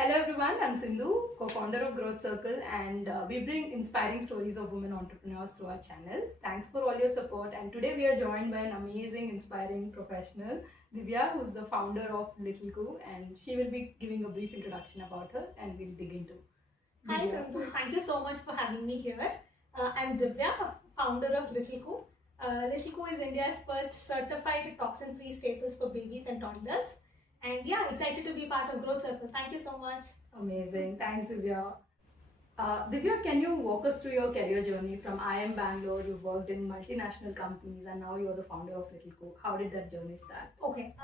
Hello everyone, I'm Sindhu, co-founder of Growth Circle, and we bring inspiring stories of women entrepreneurs through our channel. Thanks for all your support, and today we are joined by an amazing, inspiring professional, Divya, who's the founder of Little Coo, and she will be giving a brief introduction about her, and we'll dig into. Hi Sindhu, thank you so much for having me here. I'm Divya, founder of Little Coo. Little Coo is India's first certified toxin-free staples for babies and toddlers. And yeah, excited to be part of Growth Circle. Thank you so much. Amazing, thanks Divya. Divya, can you walk us through your career journey from IIM Bangalore? You've worked in multinational companies and now you're the founder of Little Coo. How did that journey start? Okay,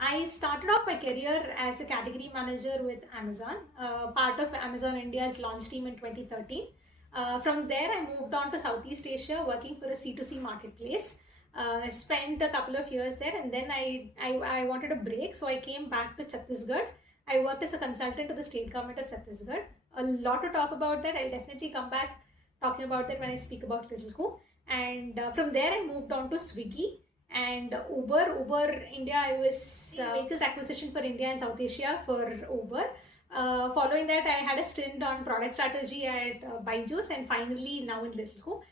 I started off my career as a category manager with Amazon, part of Amazon India's launch team in 2013. From there, I moved on to Southeast Asia, working for a C2C marketplace. Spent a couple of years there, and then I wanted a break, so I came back to Chhattisgarh. I worked as a consultant to the state government of Chhattisgarh. A lot to talk about that. I'll definitely come back talking about that when I speak about Little Coo. And from there, I moved on to Swiggy and Uber India. I was vehicles acquisition for India and South Asia for Uber. Following that, I had a stint on product strategy at Byju's, and finally now in Little Coo.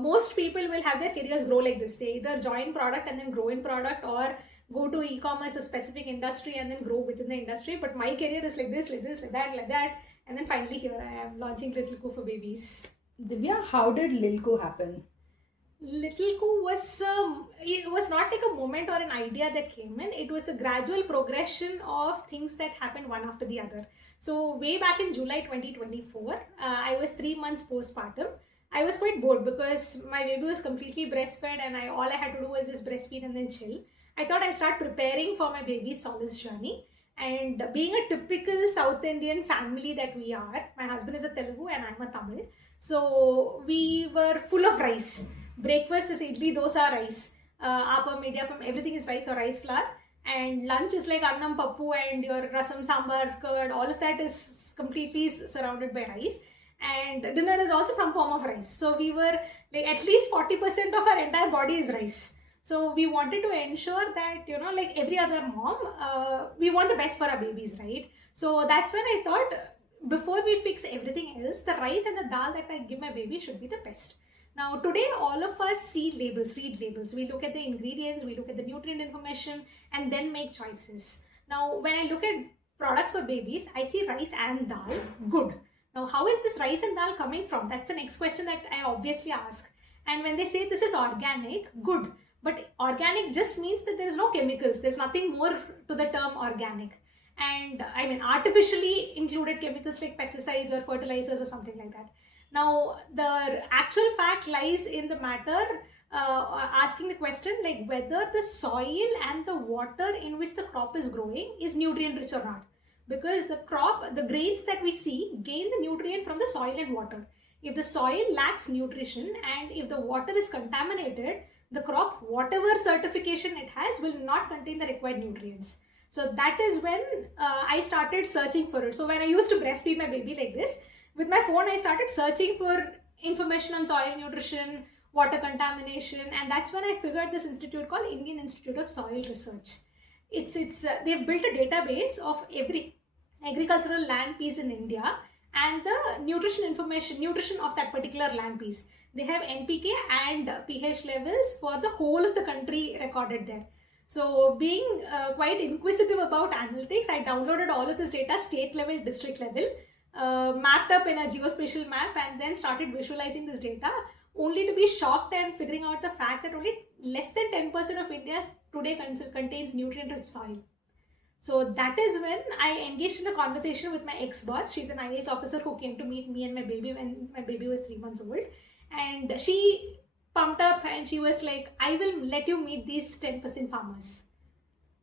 Most people will have their careers grow like this. They either join product and then grow in product, or go to e-commerce, a specific industry, and then grow within the industry. But my career is like this, like that, and then finally here I am launching Little Coo for babies. Divya, how did Little Coo happen? Little Coo was it was not like a moment or an idea that came in. It was a gradual progression of things that happened one after the other. So way back in July 2024, I was 3 months postpartum. I was quite bored because my baby was completely breastfed, and all I had to do was just breastfeed and then chill. I thought I'd start preparing for my baby's solace journey. And being a typical South Indian family that we are, my husband is a Telugu and I'm a Tamil. So we were full of rice. Breakfast is idli, dosa, rice. Appam, idiyappam, everything is rice or rice flour. And lunch is like annam, pappu, and your rasam, sambar, curd. All of that is completely surrounded by rice. And dinner is also some form of rice. So we were like at least 40% of our entire body is rice. So we wanted to ensure that, like every other mom, we want the best for our babies, right? So that's when I thought, before we fix everything else, the rice and the dal that I give my baby should be the best. Now, today, all of us see labels, read labels. We look at the ingredients, we look at the nutrient information, and then make choices. Now, when I look at products for babies, I see rice and dal, good. Now, how is this rice and dal coming from? That's the next question that I obviously ask. And when they say this is organic, good. But organic just means that there's no chemicals. There's nothing more to the term organic. And I mean, artificially included chemicals like pesticides or fertilizers or something like that. Now, the actual fact lies in the matter, asking the question like whether the soil and the water in which the crop is growing is nutrient rich or not. Because the grains that we see gain the nutrient from the soil and water. If the soil lacks nutrition and if the water is contaminated, the crop, whatever certification it has, will not contain the required nutrients. So that is when I started searching for it. So when I used to breastfeed my baby like this, with my phone I started searching for information on soil nutrition, water contamination, and that's when I figured this institute called Indian Institute of Soil Research. They've built a database of every agricultural land piece in India and the nutrition of that particular land piece. They have NPK and pH levels for the whole of the country recorded there. So being quite inquisitive about analytics, I downloaded all of this data, state level, district level, mapped up in a geospatial map, and then started visualizing this data, only to be shocked and figuring out the fact that only less than 10% of India today contains nutrient-rich soil. So that is when I engaged in a conversation with my ex-boss. She's an IAS officer who came to meet me and my baby when my baby was 3 months old. And she pumped up and she was like, I will let you meet these 10% farmers.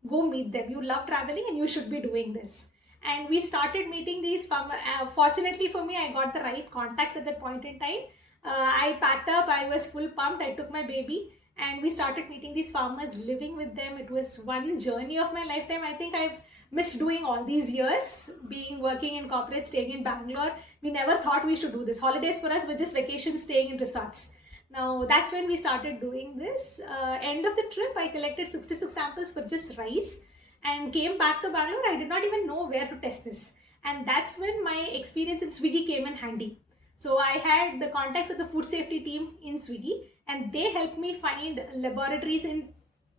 Go meet them. You love traveling and you should be doing this. And we started meeting these farmers. Fortunately for me, I got the right contacts at that point in time. I packed up, I was full pumped, I took my baby and we started meeting these farmers, living with them. It was one journey of my lifetime. I think I've missed doing all these years, working in corporate, staying in Bangalore. We never thought we should do this. Holidays for us were just vacations, staying in resorts. Now that's when we started doing this. End of the trip, I collected 66 samples for just rice. and came back to Bangalore. I did not even know where to test this. And that's when my experience in Swiggy came in handy. So I had the contacts of the food safety team in Swiggy, and they helped me find laboratories in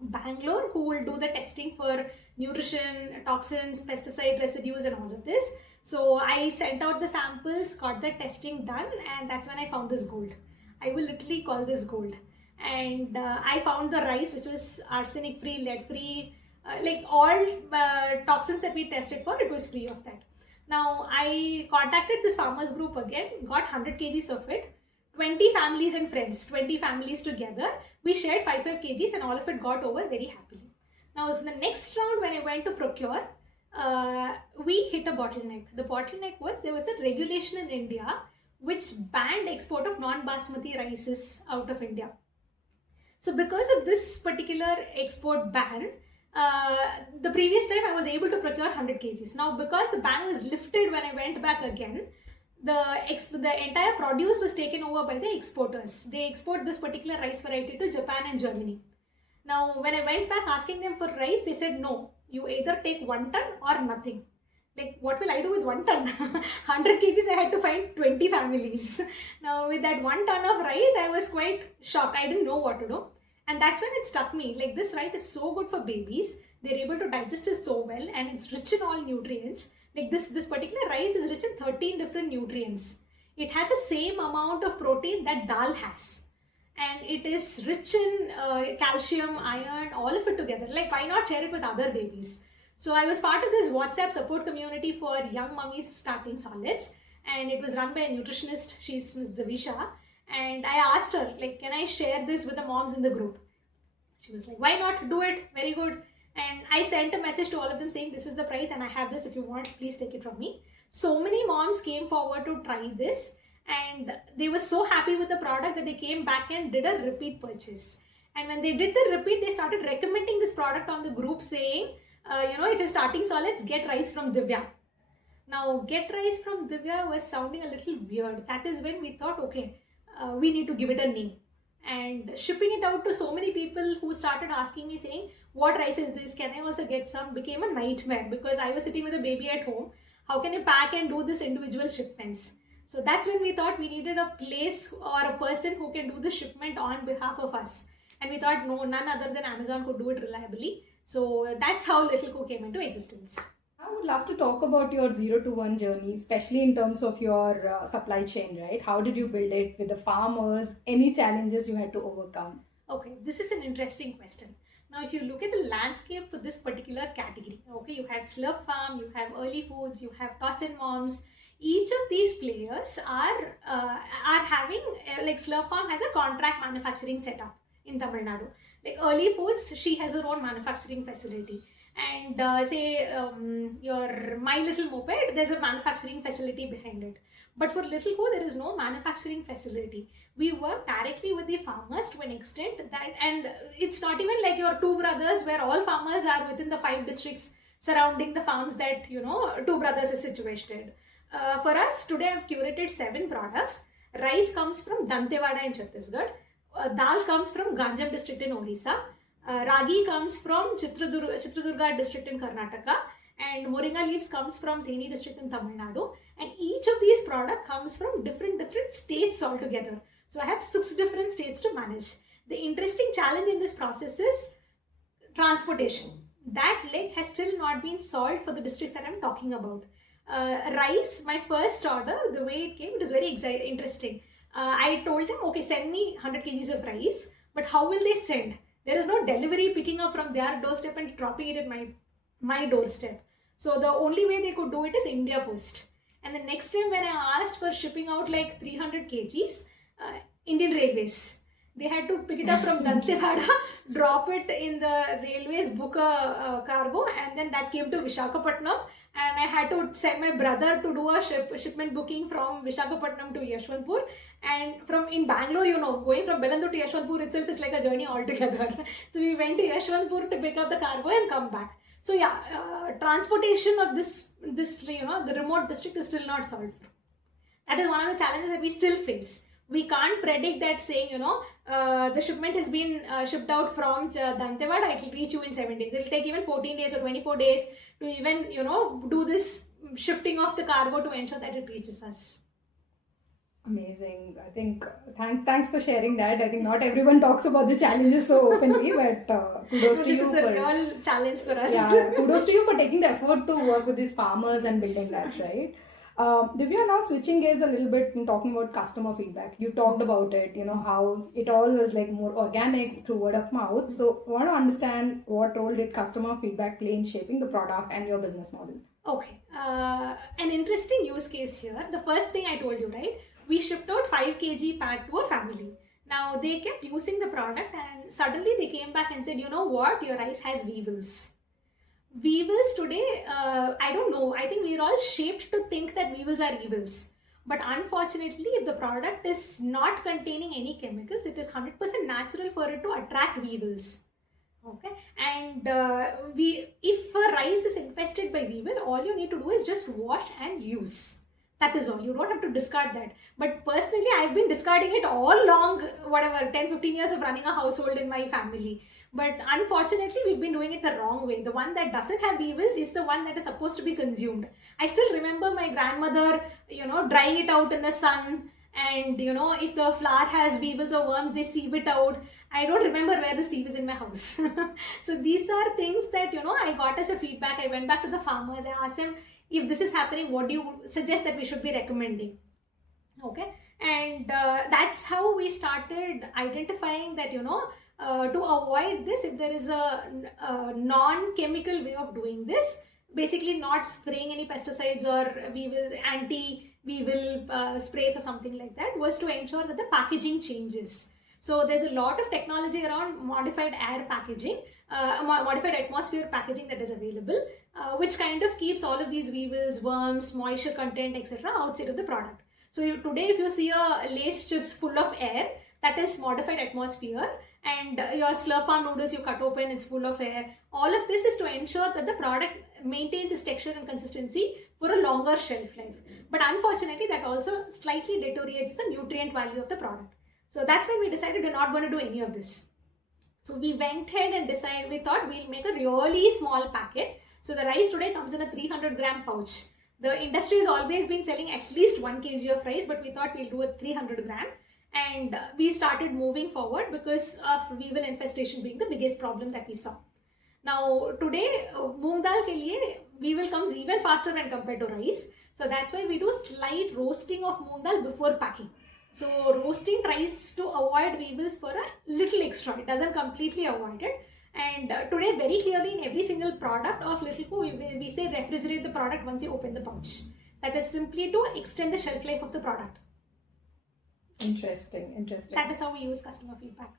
Bangalore who will do the testing for nutrition, toxins, pesticide residues, and all of this. So I sent out the samples, got the testing done, and that's when I found this gold. I will literally call this gold. And I found the rice which was arsenic free, lead free, like all toxins that we tested for, it was free of that. Now I contacted this farmers group again, got 100 kgs of it. 20 families and friends, 20 families together. We shared 5 kgs and all of it got over very happily. Now, in the next round, when I went to procure, we hit a bottleneck. The bottleneck was there was a regulation in India which banned export of non-basmati rices out of India. So, because of this particular export ban, the previous time I was able to procure 100 kgs. Now, because the ban was lifted when I went back again, the entire produce was taken over by the exporters. They export this particular rice variety to Japan and Germany. Now, when I went back asking them for rice, they said, no, you either take 1 ton or nothing. Like, what will I do with 1 ton? 100 kgs, I had to find 20 families. Now, with that 1 ton of rice, I was quite shocked. I didn't know what to do. And that's when it struck me, like, this rice is so good for babies. They're able to digest it so well, and it's rich in all nutrients. Like this particular rice is rich in 13 different nutrients. It has the same amount of protein that dal has. And it is rich in calcium, iron, all of it together. Like, why not share it with other babies? So I was part of this WhatsApp support community for young mummies starting solids. And it was run by a nutritionist. She's Ms. Davisha. And I asked her, like, can I share this with the moms in the group? She was like, why not? Do it. Very good. And I sent a message to all of them saying, this is the price and I have this. If you want, please take it from me. So many moms came forward to try this, and they were so happy with the product that they came back and did a repeat purchase. And when they did the repeat, they started recommending this product on the group saying, if you're starting solids, get rice from Divya. Now, get rice from Divya was sounding a little weird. That is when we thought, okay, we need to give it a name. And shipping it out to so many people who started asking me saying, what rice is this? Can I also get some? Became a nightmare because I was sitting with a baby at home. How can I pack and do this individual shipments? So that's when we thought we needed a place or a person who can do the shipment on behalf of us. And we thought, no, none other than Amazon could do it reliably. So that's how Little Co came into existence. I would love to talk about your 0 to 1 journey, especially in terms of your supply chain, right? How did you build it with the farmers? Any challenges you had to overcome? Okay, this is an interesting question. Now, if you look at the landscape for this particular category, okay, you have Slurp Farm, you have Early Foods, you have Tots and Moms. Each of these players are having, like Slurp Farm has a contract manufacturing setup in Tamil Nadu. Like Early Foods, she has her own manufacturing facility. And your My Little Moped, there's a manufacturing facility behind it. But for Little Co, there is no manufacturing facility. We work directly with the farmers to an extent that, and it's not even like your Two Brothers where all farmers are within the 5 districts surrounding the farms that, Two Brothers is situated. For us, today I've curated 7 products. Rice comes from Dantewada in Chhattisgarh. Dal comes from Ganjam district in Orissa. Ragi comes from Chitradurga district in Karnataka, and Moringa leaves comes from Theni district in Tamil Nadu. And each of these products comes from different states altogether. So I have 6 different states to manage. The interesting challenge in this process is transportation. That leg has still not been solved for the districts that I'm talking about. Rice, my first order, the way it came, it was very interesting. I told them, okay, send me 100 kgs of rice, but how will they send? There is no delivery picking up from their doorstep and dropping it at my doorstep. So the only way they could do it is India Post. And the next time when I asked for shipping out like 300 kgs, Indian Railways, they had to pick it up from Dantewada, drop it in the railways, book a cargo, and then that came to Visakhapatnam. And I had to send my brother to do a shipment booking from Visakhapatnam to Yashwantpur. And in Bangalore, going from Bellandur to Yashwantpur itself is like a journey altogether. So we went to Yashwantpur to pick up the cargo and come back. So yeah, transportation of this the remote district is still not solved. That is one of the challenges that we still face. We can't predict that saying, the shipment has been shipped out from Dantewada, it will reach you in 7 days. It will take even 14 days or 24 days to even, do this shifting of the cargo to ensure that it reaches us. Amazing. I think thanks for sharing that. I think not everyone talks about the challenges so openly, but kudos to you. This is a real challenge for us. Yeah, kudos to you for taking the effort to work with these farmers and building that, right? Divya, now switching gears a little bit and talking about customer feedback. You talked about it, how it all was like more organic through word of mouth. So I want to understand what role did customer feedback play in shaping the product and your business model? Okay, an interesting use case here. The first thing I told you, right? We shipped out 5 kg pack to a family. Now they kept using the product and suddenly they came back and said, you know what, your rice has weevils. Weevils today, I don't know, I think we're all shaped to think that weevils are evils. But unfortunately, if the product is not containing any chemicals, it is 100% natural for it to attract weevils. Okay, and if a rice is infested by weevil, all you need to do is just wash and use. That is all. You don't have to discard that. But personally, I've been discarding it all long, 10-15 years of running a household in my family. But unfortunately, we've been doing it the wrong way. The one that doesn't have weevils is the one that is supposed to be consumed. I still remember my grandmother, drying it out in the sun. And, if the flour has weevils or worms, they sieve it out. I don't remember where the sieve is in my house. So these are things that, I got as a feedback. I went back to the farmers. I asked them, if this is happening, what do you suggest that we should be recommending? Okay. And that's how we started identifying that, to avoid this, if there is a non-chemical way of doing this, basically not spraying any pesticides or anti-weevil sprays or something like that, was to ensure that the packaging changes. So there's a lot of technology around modified air packaging, modified atmosphere packaging that is available, which kind of keeps all of these weevils, worms, moisture content, etc. outside of the product. So today if you see a Lay's chips full of air, that is modified atmosphere, and your Slurp Farm noodles you cut open, it's full of air. All of this is to ensure that the product maintains its texture and consistency for a longer shelf life. But unfortunately, that also slightly deteriorates the nutrient value of the product. So that's why we decided we're not going to do any of this. So we went ahead and decided, we thought we'll make a really small packet. So the rice today comes in a 300 gram pouch. The industry has always been selling at least 1 kg of rice, but we thought we'll do a 300 gram. And we started moving forward because of weevil infestation being the biggest problem that we saw. Now today, moong dal ke liye, weevil comes even faster when compared to rice. So that's why we do slight roasting of moong dal before packing. So roasting tries to avoid weevils for a little extra. It doesn't completely avoid it. And today, very clearly in every single product of Little Co, we say refrigerate the product once you open the pouch. That is simply to extend the shelf life of the product. Interesting. That is how we use customer feedback.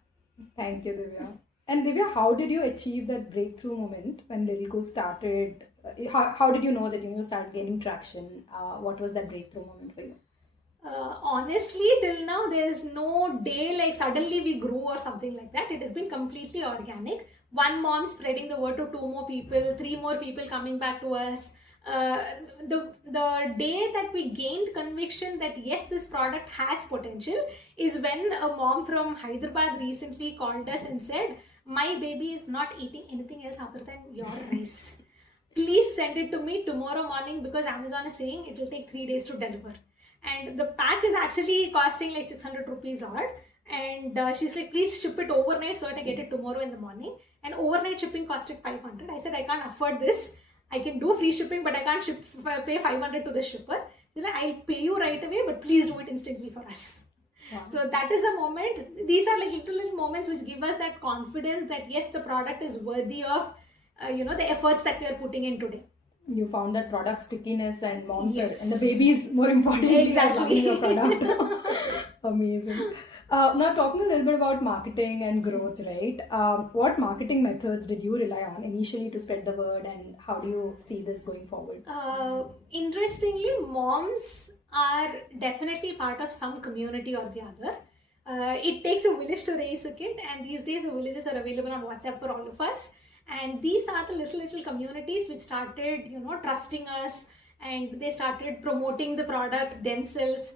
Thank you, Divya. And Divya, how did you achieve that breakthrough moment when Little Co started? How did you know that you started gaining traction? What was that breakthrough moment for you? Honestly, till now, there's no day like suddenly we grew or something like that. It has been completely organic. One mom spreading the word to 2 more people, 3 more people coming back to us. The day that we gained conviction that yes, this product has potential is when a mom from Hyderabad recently called us and said, my baby is not eating anything else other than your rice. Please send it to me tomorrow morning because Amazon is saying it will take 3 days to deliver. And the pack is actually costing like 600 rupees odd. And she's like, please ship it overnight so that I get it tomorrow in the morning. And overnight shipping costed 500. I said, I can't afford this. I can do free shipping, but I can't pay 500 to the shipper. She's like, I'll pay you right away, but please do it instantly for us. Wow. So that is the moment. These are like little moments which give us that confidence that yes, the product is worthy of, the efforts that we are putting in today. You found that product stickiness and moms yes. and the babies, more importantly, exactly. loving your product. Amazing. Now talking a little bit about marketing and growth, right? What marketing methods did you rely on initially to spread the word, and how do you see this going forward? Interestingly, moms are definitely part of some community or the other. It takes a village to raise a kid, and these days the villages are available on WhatsApp for all of us. And these are the little communities which started, trusting us, and they started promoting the product themselves.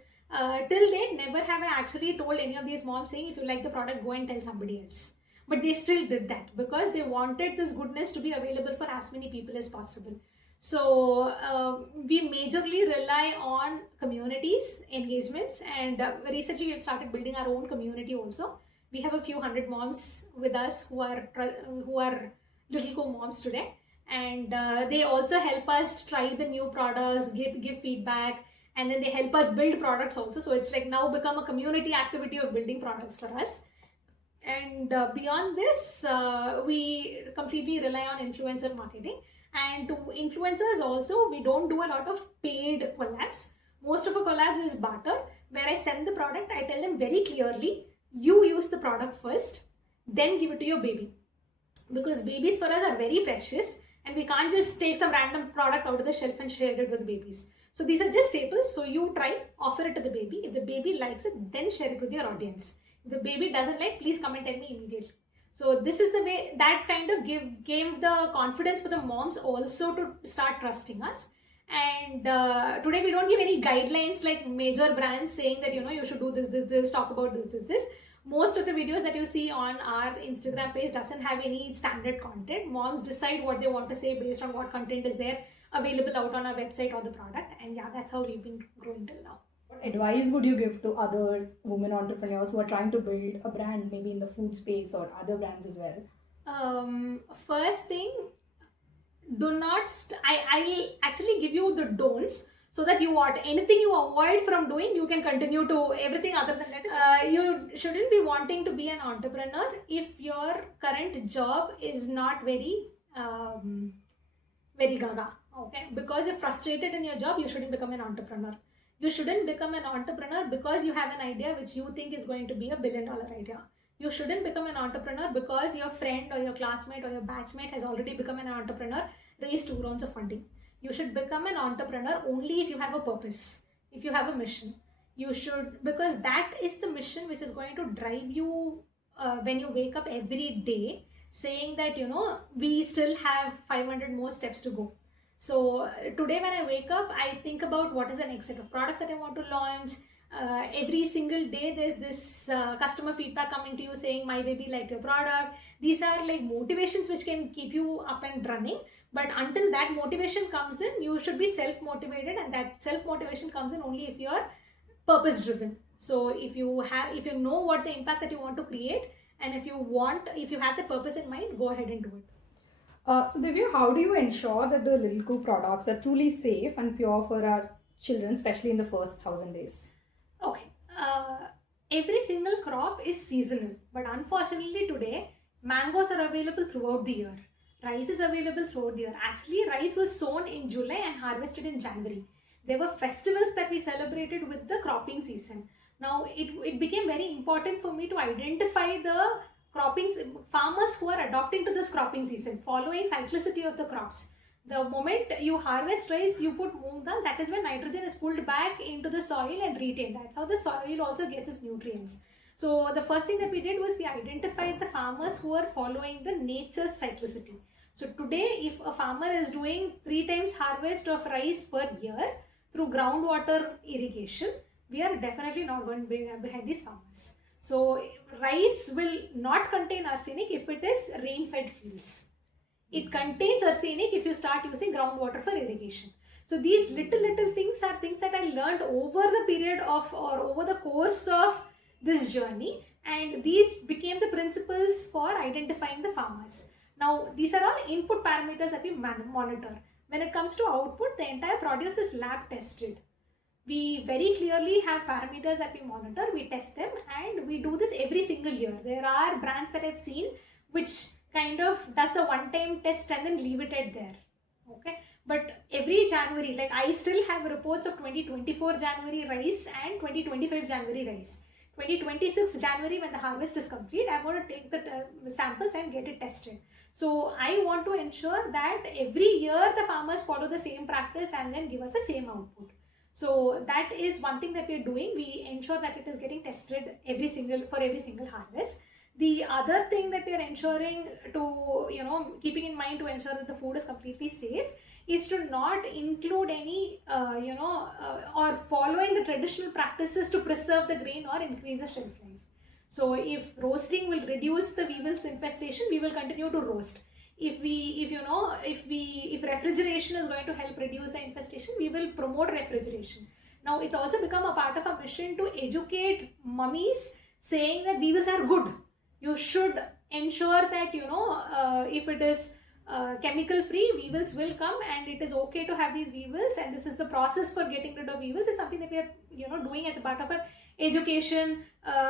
Till date, never have I actually told any of these moms saying, if you like the product, go and tell somebody else. But they still did that because they wanted this goodness to be available for as many people as possible. So we majorly rely on communities, engagements, and recently we've started building our own community also. We have a few hundred moms with us who are Little Co moms today, and they also help us try the new products, give feedback, and then they help us build products also. So it's like now become a community activity of building products for us. And beyond this, we completely rely on influencer marketing. And to influencers also, we don't do a lot of paid collabs. Most of our collabs is barter, where I send the product, I tell them very clearly, you use the product first, then give it to your baby. Because babies for us are very precious, and we can't just take some random product out of the shelf and share it with babies. So these are just staples. So you try, offer it to the baby. If the baby likes it, then share it with your audience. If the baby doesn't like, please come and tell me immediately. So this is the way that kind of gave the confidence for the moms also to start trusting us. And today we don't give any guidelines like major brands saying that, you know, you should do this, talk about this. Most of the videos that you see on our Instagram page doesn't have any standard content. Moms decide what they want to say based on what content is there available out on our website or the product. And yeah, that's how we've been growing till now. What advice would you give to other women entrepreneurs who are trying to build a brand, maybe in the food space or other brands as well? First thing, do not I'll actually give you the don'ts, so that you want anything you avoid from doing, you can continue to everything other than that. You shouldn't be wanting to be an entrepreneur if your current job is not very gaga. Okay, because you're frustrated in your job, you shouldn't become an entrepreneur. You shouldn't become an entrepreneur because you have an idea which you think is going to be $1 billion idea. You shouldn't become an entrepreneur because your friend or your classmate or your batchmate has already become an entrepreneur, raised 2 rounds of funding. You should become an entrepreneur only if you have a purpose, if you have a mission. You should, because that is the mission which is going to drive you when you wake up every day, saying that, you know, we still have 500 more steps to go. So today when I wake up, I think about what is the next set of products that I want to launch. Every single day there's this customer feedback coming to you saying, my baby liked your product. These are like motivations which can keep you up and running. But until that motivation comes in, you should be self-motivated, and that self-motivation comes in only if you are purpose-driven. So if you know what the impact that you want to create, and if you have the purpose in mind, go ahead and do it. So Divya, how do you ensure that the Little Co products are truly safe and pure for our children, especially in the first 1,000 days? Okay. Every single crop is seasonal, but unfortunately today, mangoes are available throughout the year. Rice is available throughout the year. Actually, rice was sown in July and harvested in January. There were festivals that we celebrated with the cropping season. Now, it became very important for me to identify the farmers who are adopting to this cropping season, following cyclicity of the crops. The moment you harvest rice, you put moong dal, that is when nitrogen is pulled back into the soil and retained. That's how the soil also gets its nutrients. So the first thing that we did was we identified the farmers who are following the nature's cyclicity. So today, if a farmer is doing 3 times harvest of rice per year through groundwater irrigation, we are definitely not going behind these farmers. So rice will not contain arsenic if it is rain-fed fields. It contains arsenic if you start using groundwater for irrigation. So these little things are things that I learned over the period of, or over the course of this journey, and these became the principles for identifying the farmers. Now, these are all input parameters that we monitor. When it comes to output, the entire produce is lab tested. We very clearly have parameters that we monitor, we test them, and we do this every single year. There are brands that I've seen which kind of does a one-time test and then leave it at there. Okay, but every January, like I still have reports of 2024 January rice and 2025 January rice. 2026 January, when the harvest is complete, I'm going to take the samples and get it tested. So I want to ensure that every year the farmers follow the same practice and then give us the same output. So that is one thing that we're doing. We ensure that it is getting tested for every single harvest. The other thing that we are ensuring to, keeping in mind to ensure that the food is completely safe, is to not include any, or following the traditional practices to preserve the grain or increase the shelf life. So if roasting will reduce the weevils infestation, we will continue to roast. If refrigeration is going to help reduce the infestation, we will promote refrigeration. Now it's also become a part of our mission to educate mummies, saying that weevils are good. You should ensure that if it is chemical free, weevils will come, and it is okay to have these weevils, and this is the process for getting rid of weevils, is something that we are doing as a part of our education,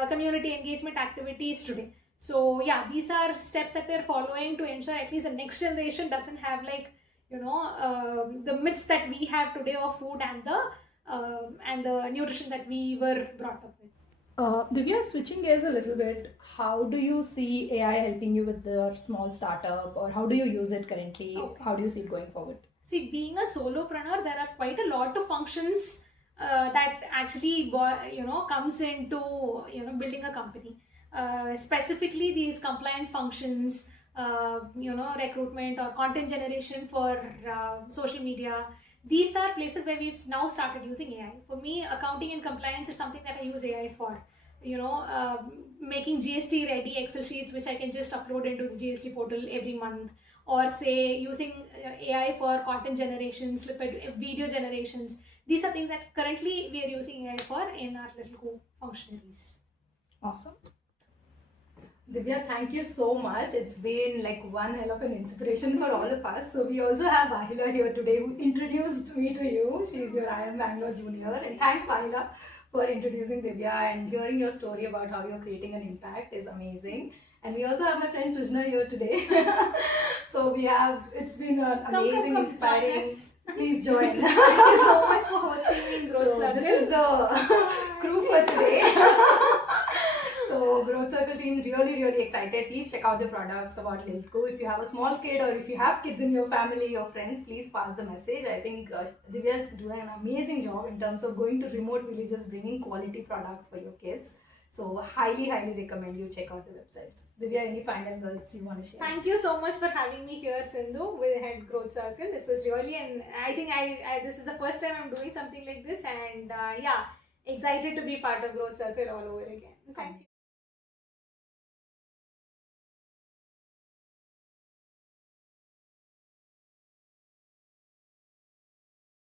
community engagement activities today. So yeah, these are steps that we are following to ensure at least the next generation doesn't have the myths that we have today of food and the nutrition that we were brought up with. Divya, switching gears a little bit, how do you see AI helping you with the small startup, or how do you use it currently? Okay. How do you see it going forward? See, being a solopreneur, there are quite a lot of functions that actually comes into building a company. Specifically, these compliance functions, recruitment or content generation for social media. These are places where we've now started using AI. For me, accounting and compliance is something that I use AI for. Making GST ready Excel sheets, which I can just upload into the GST portal every month, or say using AI for content generation, snippet video generations. These are things that currently we are using AI for in our Little functionaries. Awesome. Divya, thank you so much. It's been like one hell of an inspiration for all of us. So we also have Vahila here today, who introduced me to you. She's your IIM Bangalore Junior. And thanks, Vahila, for introducing Divya, and hearing your story about how you're creating an impact is amazing. And we also have my friend Sujna here today. So it's been an amazing, inspiring. Please join. Thank you so much for hosting me in Growth Circle. This is the crew for today. So Growth Circle team really, really excited. Please check out the products about Lilco. If you have a small kid, or if you have kids in your family or friends, please pass the message. I think Divya is doing an amazing job in terms of going to remote villages, bringing quality products for your kids. So highly, highly recommend you check out the websites. Divya, any final words you want to share? Thank you so much for having me here, Sindhu, with Head Growth Circle. This was really, and I think this is the first time I'm doing something like this, and excited to be part of Growth Circle all over again. Thank you.